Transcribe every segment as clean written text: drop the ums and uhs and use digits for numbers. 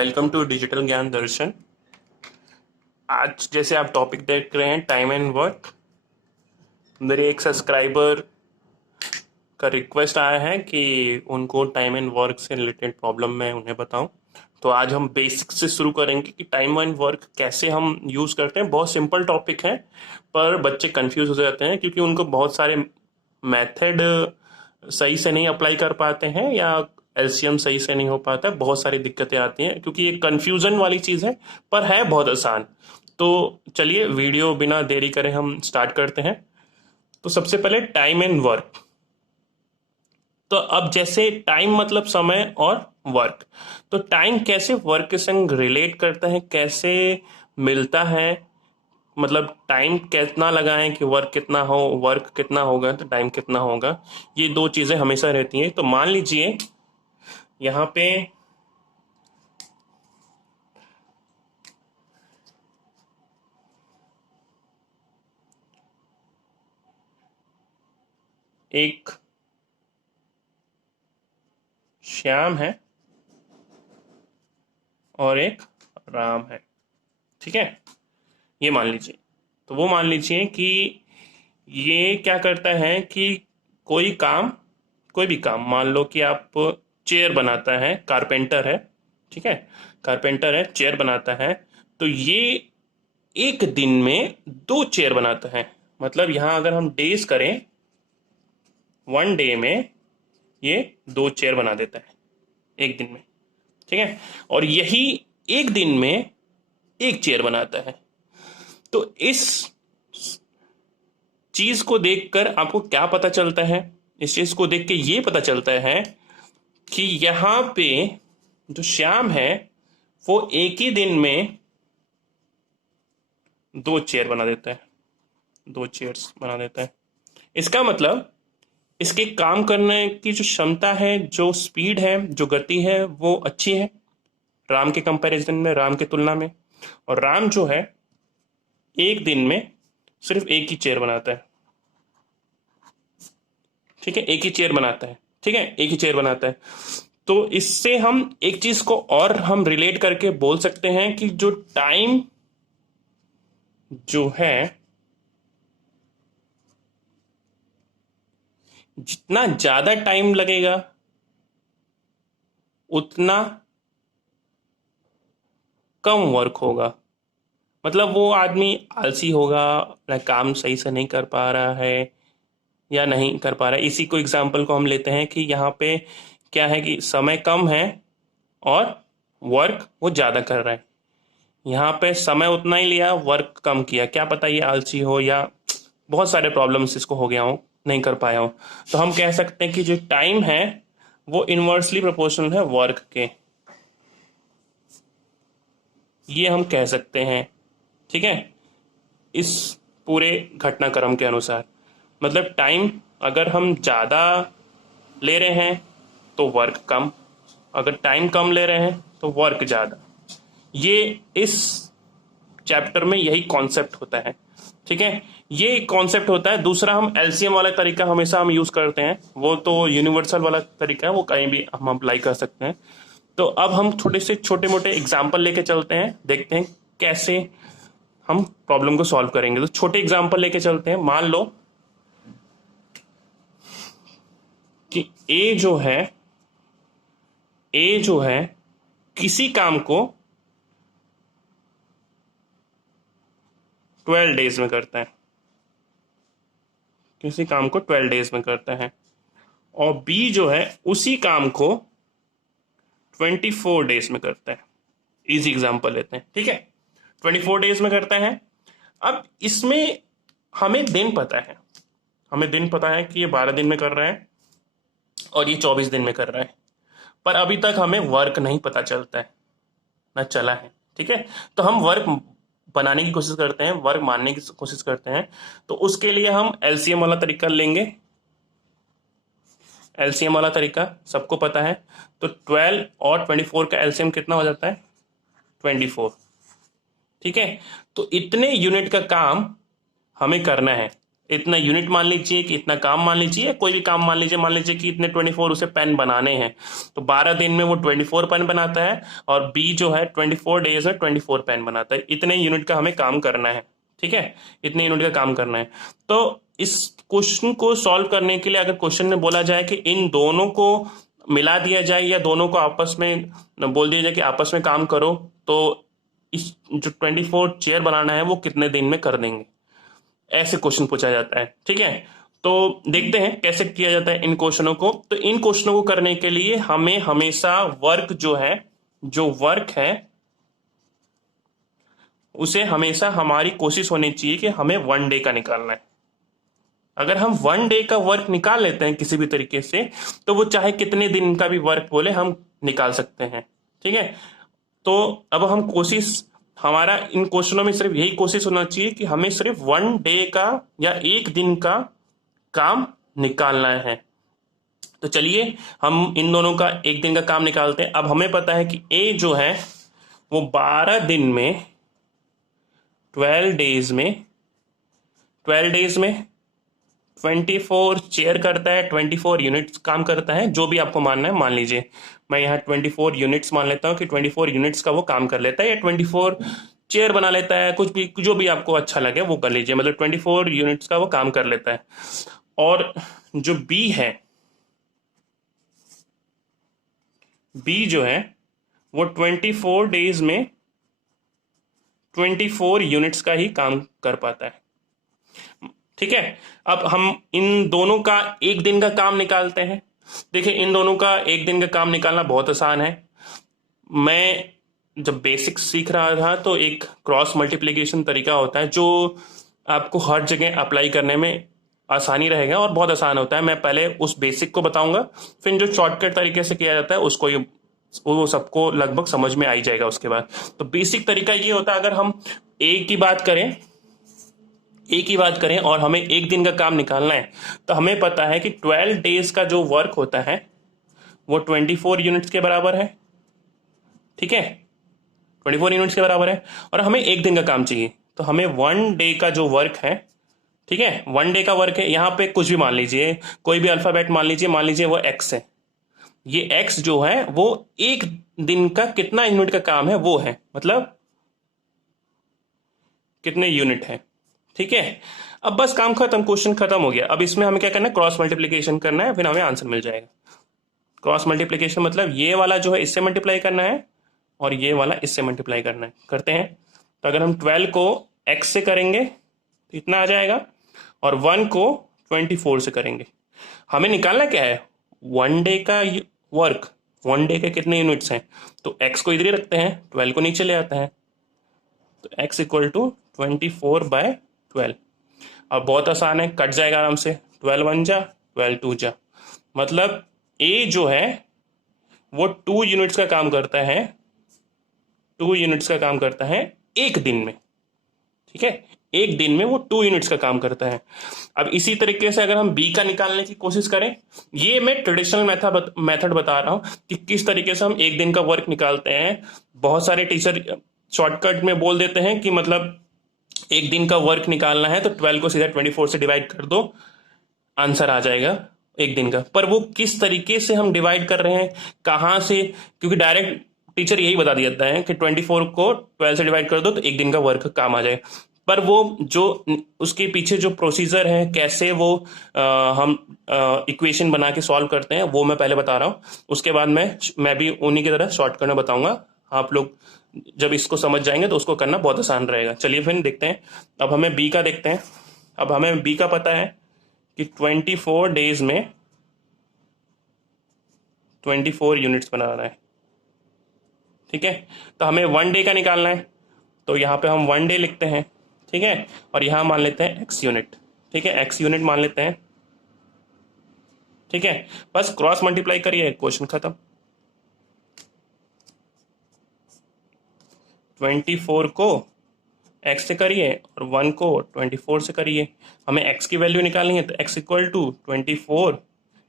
Welcome to digital ज्ञान दर्शन। आज जैसे आप टॉपिक देख रहे हैं टाइम एंड वर्क, मेरे एक सब्सक्राइबर का रिक्वेस्ट आया है कि उनको टाइम एंड वर्क से रिलेटेड प्रॉब्लम मैं उन्हें बताऊं। तो आज हम बेसिक से शुरू करेंगे कि टाइम एंड वर्क कैसे हम यूज़ करते हैं। बहुत सिंपल टॉपिक है पर बच्चे कंफ्यूज हो जाते हैं क्योंकि उनको बहुत सारे मेथड सही से नहीं अप्लाई कर पाते हैं या एलसीएम सही से नहीं हो पाता है। बहुत सारी दिक्कतें आती हैं क्योंकि ये कंफ्यूजन वाली चीज़ है पर है बहुत आसान। तो चलिए वीडियो बिना देरी करे हम स्टार्ट करते हैं। तो सबसे पहले टाइम एंड वर्क। तो अब जैसे टाइम मतलब समय और वर्क, तो टाइम कैसे वर्क के संग रिलेट करता है, कैसे मिलता है, मतलब टाइम कितना लगाएं कि वर्क कितना हो, वर्क कितना होगा तो टाइम कितना होगा। ये दो चीज़ें हमेशा रहती हैं। तो मान लीजिए यहाँ पे एक श्याम है और एक राम है, ठीक है। ये मान लीजिए, तो वो मान लीजिए कि ये क्या करता है कि कोई काम, कोई भी काम, मान लो कि आप चेयर बनाता है, कारपेंटर है, ठीक है, कारपेंटर है, चेयर बनाता है। तो ये एक दिन में दो चेयर बनाता है। मतलब यहाँ अगर हम डेज करें, वन डे में ये दो चेयर बना देता है एक दिन में, ठीक है। और यही एक दिन में एक चेयर बनाता है। तो इस चीज को देखकर आपको क्या पता चलता है, इस चीज को देख के ये पता चलता है कि यहाँ पे जो श्याम है वो एक ही दिन में दो चेयर बना देता है, दो चेयर्स बना देता है। इसका मतलब इसके काम करने की जो क्षमता है, जो स्पीड है, जो गति है, वो अच्छी है राम के कंपैरिजन में, राम के तुलना में। और राम जो है एक दिन में सिर्फ एक ही चेयर बनाता है, ठीक है, एक ही चेयर बनाता है, ठीक है, एक ही चेयर बनाता है। तो इससे हम एक चीज को और हम रिलेट करके बोल सकते हैं कि जो टाइम जो है, जितना ज्यादा टाइम लगेगा उतना कम वर्क होगा। मतलब वो आदमी आलसी होगा, ना काम सही से नहीं कर पा रहा है या नहीं कर पा रहा है। इसी को एग्जाम्पल को हम लेते हैं कि यहाँ पे क्या है कि समय कम है और वर्क वो ज़्यादा कर रहा है। यहाँ पे समय उतना ही लिया, वर्क कम किया। क्या पता ये आलसी हो या बहुत सारे प्रॉब्लम्स इसको हो गया हो, नहीं कर पाया हो। तो हम कह सकते हैं कि जो टाइम है वो इन्वर्सली प्रोपोर्शनल है वर्क के, ये हम कह सकते हैं, ठीक है, इस पूरे घटनाक्रम के अनुसार। मतलब टाइम अगर हम ज़्यादा ले रहे हैं तो वर्क कम, अगर टाइम कम ले रहे हैं तो वर्क ज़्यादा। ये इस चैप्टर में यही कॉन्सेप्ट होता है, ठीक है, ये कॉन्सेप्ट होता है। दूसरा, हम एलसीएम वाला तरीका हमेशा हम यूज़ करते हैं, वो तो यूनिवर्सल वाला तरीका है, वो कहीं भी हम अप्लाई कर सकते हैं। तो अब हम थोड़े से छोटे मोटे एग्जाम्पल लेके चलते हैं, देखते हैं कैसे हम प्रॉब्लम को सॉल्व करेंगे। तो छोटे एग्जाम्पल लेके चलते हैं। मान लो कि ए जो है किसी काम को 12 डेज में करता है, किसी काम को 12 डेज में करता है। और बी जो है उसी काम को 24 डेज में करता है। इजी एग्जांपल लेते हैं, ठीक है, 24 डेज में करता है। अब इसमें हमें दिन पता है, हमें दिन पता है कि ये 12 दिन में कर रहा है और ये 24 दिन में कर रहा है, पर अभी तक हमें वर्क नहीं पता चलता है, ना चला है, ठीक है। तो हम वर्क बनाने की कोशिश करते हैं, वर्क मानने की कोशिश करते हैं। तो उसके लिए हम एलसीएम वाला तरीका लेंगे। एलसीएम वाला तरीका सबको पता है। तो 12 और 24 का एलसीएम कितना हो जाता है? 24, ठीक है। तो इतने यूनिट का काम हमें करना है, इतना यूनिट मान लीजिए कि इतना काम मान लीजिए, कोई भी काम मान लीजिए कि इतने 24 उसे पेन बनाने हैं, तो 12 दिन में वो 24 पेन बनाता है, और बी जो है 24 डेज में 24 पेन बनाता है। इतने यूनिट का हमें काम करना है, ठीक है, इतने यूनिट का काम करना है। तो इस क्वेश्चन को सॉल्व करने के लिए अगर क्वेश्चन में बोला जाए कि इन दोनों को मिला दिया जाए या दोनों को आपस में बोल दिया जाए कि आपस में काम करो, तो इस जो 24 चेयर बनाना है वो कितने दिन में कर देंगे, ऐसे क्वेश्चन पूछा जाता है, ठीक है। तो देखते हैं कैसे किया जाता है इन क्वेश्चनों को। तो इन क्वेश्चनों को करने के लिए हमें हमेशा वर्क जो वर्क है उसे हमेशा हमारी कोशिश होनी चाहिए कि हमें 1 डे का निकालना है। अगर हम 1 डे का वर्क निकाल लेते हैं किसी भी तरीके से, तो वो चाहे कितने दिन का भी वर्क बोले हम निकाल सकते हैं, ठीक है। तो अब हम कोशिश, हमारा इन क्वेश्चनों में सिर्फ यही कोशिश होना चाहिए कि हमें सिर्फ 1 डे का या एक दिन का काम निकालना है। तो चलिए हम इन दोनों का एक दिन का काम निकालते हैं। अब हमें पता है कि ए जो है वो 12 दिन में 12 डेज में 24 चेयर करता है, 24 यूनिट्स काम करता है, जो भी आपको मानना है मान लीजिए। मैं यहाँ 24 यूनिट्स मान लेता हूँ कि 24 यूनिट्स का वो काम कर लेता है, या 24 चेयर बना लेता है, कुछ भी जो भी आपको अच्छा लगे वो कर लीजिए, मतलब 24 यूनिट्स का वो काम कर लेता है। और जो बी है, बी जो है वो 24 डेज में 24 यूनिट्स का ही काम कर पाता है, ठीक है। अब हम इन दोनों का एक दिन का काम निकालते हैं। देखिए इन दोनों का एक दिन का काम निकालना बहुत आसान है। मैं जब बेसिक्स सीख रहा था तो एक क्रॉस मल्टीप्लिकेशन तरीका होता है जो आपको हर जगह अप्लाई करने में आसानी रहेगा और बहुत आसान होता है। मैं पहले उस बेसिक को बताऊंगा, फिर जो शॉर्टकट तरीके से किया जाता है उसको वो सबको लगभग समझ में आ ही जाएगा उसके बाद। तो बेसिक तरीका ये होता है, अगर हम एक की बात करें और हमें एक दिन का काम निकालना है, तो हमें पता है कि 12 डेज का जो वर्क होता है वो 24 यूनिट्स के बराबर है, ठीक है, 24 यूनिट्स के बराबर है। और हमें एक दिन का काम चाहिए, तो हमें 1 डे का जो वर्क है, ठीक है, 1 डे का वर्क है, यहाँ पे कुछ भी मान लीजिए, कोई भी अल्फाबेट मान लीजिए वो एक्स है। ये एक्स जो है वो एक दिन का कितना यूनिट का काम है वो है, मतलब कितने यूनिट है, ठीक है। अब बस काम खत्म, क्वेश्चन खत्म हो गया। अब इसमें हमें क्या करना है, क्रॉस मल्टीप्लीकेशन करना है, फिर हमें आंसर मिल जाएगा। क्रॉस मल्टीप्लीकेशन मतलब ये वाला जो है इससे मल्टीप्लाई करना है और ये वाला इससे मल्टीप्लाई करना है। करते हैं। तो अगर हम 12 को x से करेंगे तो इतना आ जाएगा, और 1 को 24 से करेंगे। हमें निकालना क्या है, 1 डे का वर्क, 1 डे के कितने यूनिट्स हैं। तो x को इधर ही रखते हैं, 12 को नीचे ले आते हैं, तो x इक्वल टू 24/12। अब बहुत आसान है, कट जाएगा आराम से, 12 1 जा 12 2 जा, मतलब a जो है वो 2 यूनिट्स का काम करता है, 2 यूनिट्स का काम करता है एक दिन में, ठीक है, एक दिन में वो 2 यूनिट्स का काम करता है। अब इसी तरीके से अगर हम बी का निकालने की कोशिश करें, ये मैं ट्रेडिशनल मेथड बता रहा हूं कि किस तरीके से हम एक दिन का वर्क निकालते हैं। बहुत सारे टीचर शॉर्टकट में बोल देते हैं कि मतलब एक दिन का वर्क निकालना है तो 12 को सीधा 24 से डिवाइड कर दो, आंसर आ जाएगा एक दिन का। पर वो किस तरीके से हम डिवाइड कर रहे हैं, कहाँ से, क्योंकि डायरेक्ट टीचर यही बता देता है कि 24 को 12 से डिवाइड कर दो तो एक दिन का वर्क काम आ जाए। पर वो जो उसके पीछे जो प्रोसीजर है, कैसे वो हम इक्वेशन बना के सॉल्व करते हैं, वो मैं पहले बता रहा हूँ। उसके बाद मैं भी उन्हीं की तरह शॉर्टकट में बताऊंगा। आप लोग जब इसको समझ जाएंगे तो उसको करना बहुत आसान रहेगा। चलिए फिर देखते हैं। अब हमें बी का देखते हैं। अब हमें बी का पता है कि 24 डेज में 24 यूनिट्स बनाना है, ठीक है। तो हमें 1 डे का निकालना है, तो यहाँ पे हम 1 डे लिखते हैं, ठीक है, और यहाँ मान लेते हैं x यूनिट, ठीक है, x यूनिट मान लेते हैं, ठीक है। बस क्रॉस मल्टीप्लाई करिए, क्वेश्चन खत्म। 24 को x से करिए और 1 को 24 से करिए। हमें x की वैल्यू निकालनी है, तो x equal to 24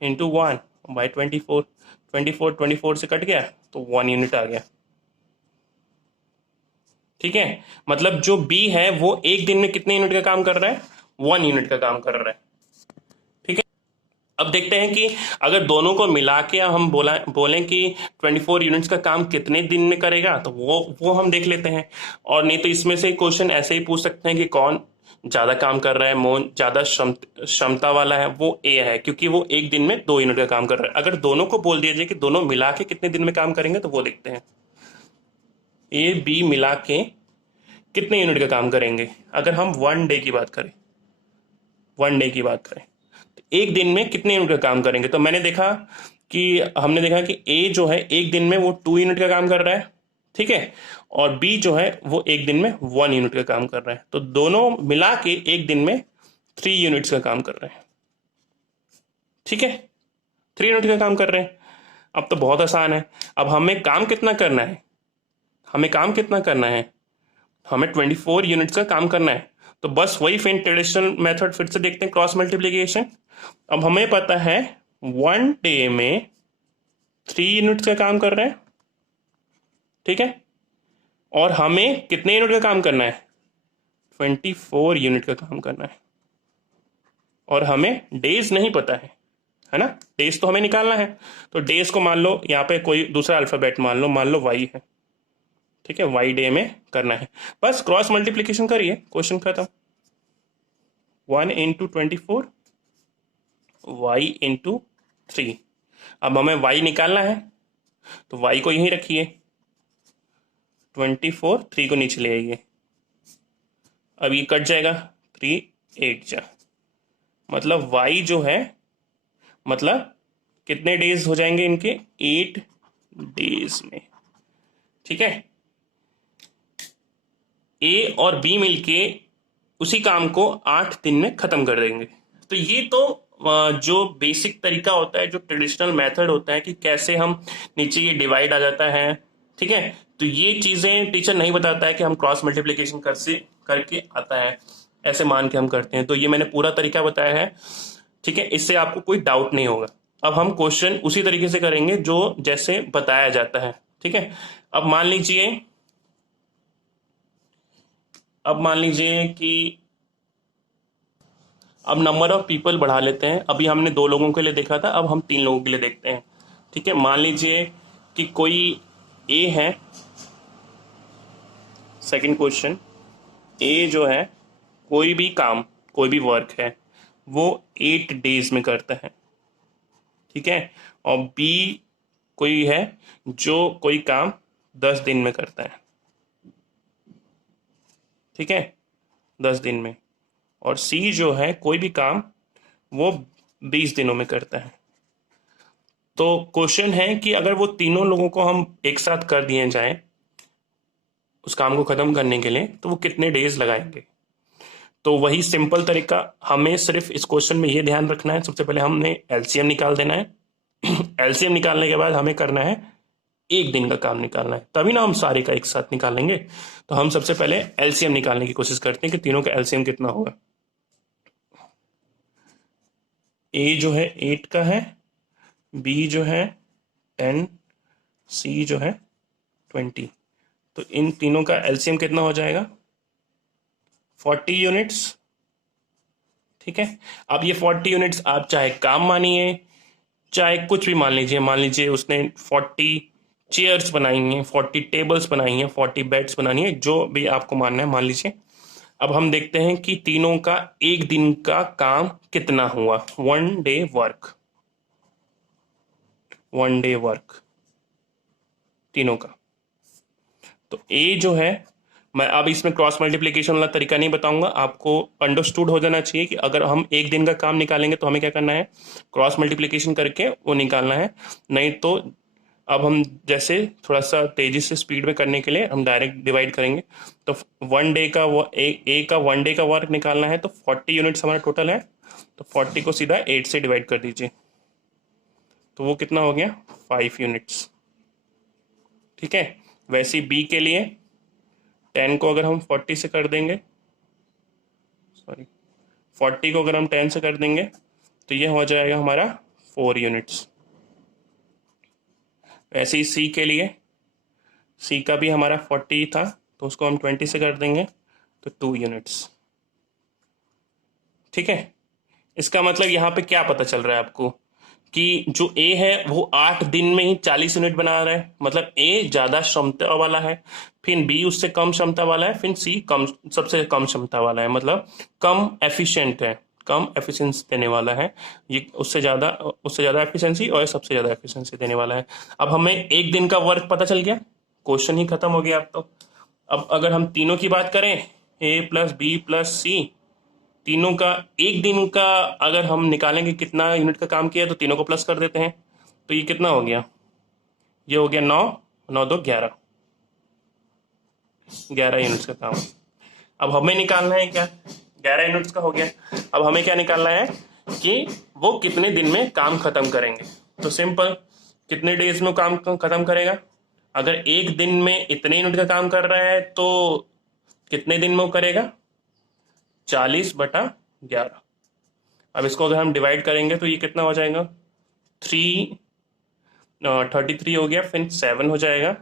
into 1 by 24। 24 से कट गया तो 1 यूनिट आ गया, ठीक है। मतलब जो b है वो एक दिन में कितने यूनिट का काम कर रहा है, 1 यूनिट का काम कर रहा है। ठीक है, अब देखते हैं कि अगर दोनों को मिला के हम बोलें कि 24 यूनिट्स का काम कितने दिन में करेगा, तो वो हम देख लेते हैं। और नहीं तो इसमें से क्वेश्चन ऐसे ही पूछ सकते हैं कि कौन ज़्यादा काम कर रहा है, मोन ज़्यादा क्षमता वाला है, वो ए है, क्योंकि वो एक दिन में 2 यूनिट का काम कर रहा है। अगर दोनों को बोल दिया जाए कि दोनों मिला के कितने दिन में काम करेंगे, तो वो देखते हैं। ए बी मिला के कितने यूनिट का काम करेंगे, अगर हम 1 डे की बात करें, 1 डे की बात करें तो एक दिन में कितने यूनिट का काम करेंगे। तो हमने देखा कि ए जो है एक दिन में वो 2 यूनिट का काम कर रहा है। ठीक है, और बी जो है वो एक दिन में 1 यूनिट का काम कर रहा है। तो दोनों मिला के एक दिन में 3 यूनिट्स का काम कर रहे हैं। ठीक है, 3 यूनिट का काम कर रहे हैं। अब तो बहुत आसान है। अब हमें काम कितना करना है, हमें 24 यूनिट्स का काम करना है। तो बस वही फिर ट्रेडिशनल मेथड फिर से देखते हैं, क्रॉस मल्टीप्लिकेशन। अब हमें पता है 1 डे में 3 यूनिट्स का काम कर रहे हैं। ठीक है, और हमें कितने यूनिट का काम करना है, 24 यूनिट का काम करना है। और हमें डेज नहीं पता है ना, डेज तो हमें निकालना है। तो डेज को मान लो यहाँ पे कोई दूसरा अल्फाबेट मान लो वाई है। ठीक है, वाई डे में करना है। बस क्रॉस मल्टीप्लिकेशन करिए, क्वेश्चन खत्म। 1 इंटू 24 वाई इंटू 3। अब हमें वाई निकालना है, तो वाई को यहीं रखिए, 24 3 को नीचे ले आइए। अब ये कट जाएगा, 3 8 जा, मतलब वाई जो है, मतलब कितने डेज हो जाएंगे इनके, 8 डेज में। ठीक है, ए और बी मिलके उसी काम को 8 दिन में खत्म कर देंगे। तो ये तो जो बेसिक तरीका होता है, जो ट्रेडिशनल मेथड होता है कि कैसे हम नीचे ये डिवाइड आ जाता है। ठीक है, तो ये चीजें टीचर नहीं बताता है कि हम क्रॉस मल्टीप्लिकेशन करके आता है, ऐसे मान के हम करते हैं। तो ये मैंने पूरा तरीका बताया है। ठीक है, इससे आपको कोई डाउट नहीं होगा। अब हम क्वेश्चन उसी तरीके से करेंगे जो जैसे बताया जाता है। ठीक है, अब मान लीजिए कि अब नंबर ऑफ पीपल बढ़ा लेते हैं। अभी हमने 2 लोगों के लिए देखा था, अब हम 3 लोगों के लिए देखते हैं। ठीक है, मान लीजिए कि कोई ए है। सेकंड क्वेश्चन, ए जो है कोई भी वर्क है वो 8 डेज में करता है। ठीक है, और बी कोई है जो कोई काम 10 दिन में करता है। ठीक है, 10 दिन में। और सी जो है कोई भी काम वो 20 दिनों में करता है। तो क्वेश्चन है कि अगर वो तीनों लोगों को हम एक साथ कर दिए जाएं उस काम को खत्म करने के लिए, तो वो कितने डेज लगाएंगे। तो वही सिंपल तरीका, हमें सिर्फ इस क्वेश्चन में ये ध्यान रखना है, सबसे पहले हमने एलसीएम निकाल देना है। एलसीएम निकालने के बाद हमें करना है एक दिन का काम निकालना है, तभी ना हम सारे का एक साथ निकालेंगे। तो हम सबसे पहले एलसीएम निकालने की कोशिश करते हैं कि तीनों का एलसीएम कितना होगा। ए जो है 8 का है, बी जो है 10, सी जो है 20। तो इन तीनों का एलसीएम कितना हो जाएगा, 40 यूनिट्स। ठीक है, अब ये 40 यूनिट्स आप चाहे काम मानिए चाहे कुछ भी मान लीजिए उसने 40 चेयर्स बनाई हैं, 40 टेबल्स बनाई हैं, 40 बेड्स बनानी है, जो भी आपको मानना है मान लीजिए। अब हम देखते हैं कि तीनों का एक दिन का काम कितना हुआ, 1 डे वर्क तीनों का। तो ए जो है, मैं अब इसमें क्रॉस मल्टीप्लिकेशन वाला तरीका नहीं बताऊंगा, आपको अंडरस्टूड हो जाना चाहिए कि अगर हम एक दिन का काम निकालेंगे तो हमें क्या करना है, क्रॉस मल्टीप्लिकेशन करके वो निकालना है। नहीं तो अब हम जैसे थोड़ा सा तेजी से स्पीड में करने के लिए हम डायरेक्ट डिवाइड करेंगे। तो 1 डे का वो ए का 1 डे का वर्क निकालना है, तो 40 यूनिट्स हमारा टोटल है। तो 40 को सीधा 8 से डिवाइड कर दीजिए, तो वो कितना हो गया, 5 यूनिट्स। ठीक है, वैसे ही बी के लिए 10 को अगर हम 40 से कर देंगे, सॉरी 40 को अगर हम 10 से कर देंगे तो ये हो जाएगा हमारा 4 यूनिट्स। वैसे ही सी के लिए, सी का भी हमारा 40 था, तो उसको हम 20 से कर देंगे तो 2 यूनिट्स। ठीक है। इसका मतलब यहाँ पे क्या पता चल रहा है आपको कि जो ए है वो 8 दिन में ही 40 यूनिट बना रहा है, मतलब ए ज्यादा क्षमता वाला है, फिर बी उससे कम क्षमता वाला है, फिर सी कम, सबसे कम क्षमता वाला है, मतलब कम एफिशिएंट है, कम एफिशिएंसी देने वाला है। ये उससे ज्यादा एफिशिएंसी और सबसे ज्यादा एफिशिएंसी देने वाला है। अब हमें एक दिन का वर्क पता चल गया, क्वेश्चन ही खत्म हो गया अब तो। अब अगर हम तीनों की बात करें, ए प्लस बी प्लस सी, तीनों का एक दिन का अगर हम निकालेंगे कितना यूनिट का काम किया तो तीनों को प्लस कर देते हैं, तो ये कितना हो गया, ये हो गया 9, 9 2 11, 11 यूनिट्स का काम। अब हमें निकालना है क्या, 11 यूनिट्स का हो गया। अब हमें क्या निकालना है कि वो कितने दिन में काम खत्म करेंगे। तो सिंपल, कितने डेज में काम खत्म करेगा। अगर एक दिन में इतने यूनिट का काम कर रहा है तो कितने दिन में वो करेगा, 40/11। अब इसको अगर हम डिवाइड करेंगे तो ये कितना हो जाएगा, 33 हो गया, फिर 7 हो जाएगा,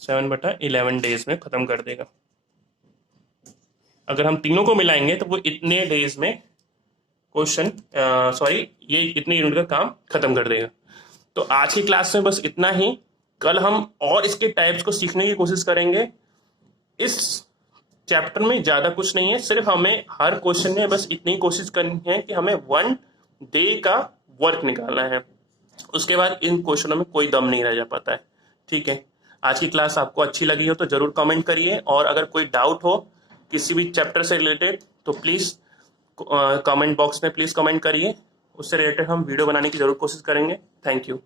7/11 डेज में खत्म कर देगा। अगर हम तीनों को मिलाएंगे तो वो इतने डेज में ये इतने यूनिट का काम खत्म कर देगा। तो आज की क्लास में बस इतना ही। कल हम और इसके टाइप्स को सीखने की कोशिश करेंगे। इस चैप्टर में ज्यादा कुछ नहीं है, सिर्फ हमें हर क्वेश्चन में बस इतनी कोशिश करनी है कि हमें 1 डे का वर्क निकालना है। उसके बाद इन क्वेश्चनों में कोई दम नहीं रह जा पाता है। ठीक है, आज की क्लास आपको अच्छी लगी हो तो जरूर कमेंट करिए, और अगर कोई डाउट हो किसी भी चैप्टर से रिलेटेड तो प्लीज कमेंट बॉक्स में प्लीज कमेंट करिए, उससे रिलेटेड हम वीडियो बनाने की जरूर कोशिश करेंगे। Thank you.